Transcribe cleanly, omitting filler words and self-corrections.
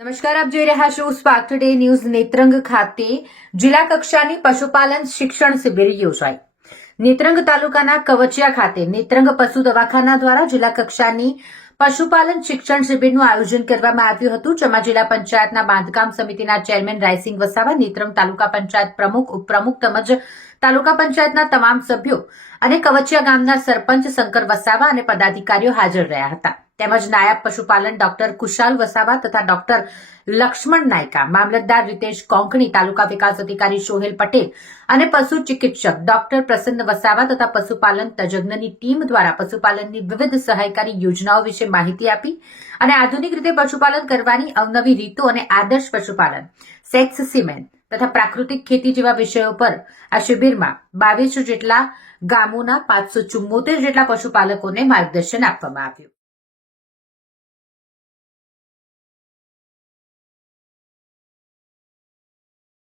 નમસ્કાર, આપ જોઈ રહ્યા છો સ્પાર્ક ટુડે ન્યૂઝ. નેત્રંગ ખાતે જિલ્લા કક્ષાની પશુપાલન શિક્ષણ શિબિર યોજાઈ. નેત્રંગ તાલુકાના કવચિયા ખાતે નેત્રંગ પશુ દવાખાના દ્વારા જિલ્લા કક્ષાની પશુપાલન શિક્ષણ શિબિરનું આયોજન કરવામાં આવ્યું હતું, જેમાં જિલ્લા પંચાયતના બાંધકામ સમિતિના ચેરમેન રાયસિંગ વસાવા, નેત્રંગ તાલુકા પંચાયત પ્રમુખ, ઉપપ્રમુખ તેમજ તાલુકા પંચાયતના તમામ સભ્યો અને કવચિયા ગામના સરપંચ શંકર વસાવા અને પદાધિકારીઓ હાજર રહ્યા હતા. તેમજ નાયબ પશુપાલન ડોક્ટર કુશાલ વસાવા તથા ડોક્ટર લક્ષ્મણ નાયકા, મામલતદાર રીતેશ કોંકણી, તાલુકા વિકાસ અધિકારી સોહેલ પટેલ અને પશુ ચિકિત્સક ડોક્ટર પ્રસન્ન વસાવા તથા પશુપાલન તજજ્ઞની ટીમ દ્વારા પશુપાલનની વિવિધ સહાયકારી યોજનાઓ વિશે માહિતી આપી અને આધુનિક રીતે પશુપાલન કરવાની અવનવી રીતો અને આદર્શ પશુપાલન, સેક્સ સિમેન્ટ તથા પ્રાકૃતિક ખેતી જેવા વિષયો પર આ શિબિરમાં 22 જેટલા ગામોના 574 જેટલા પશુપાલકોને માર્ગદર્શન આપવામાં આવ્યું.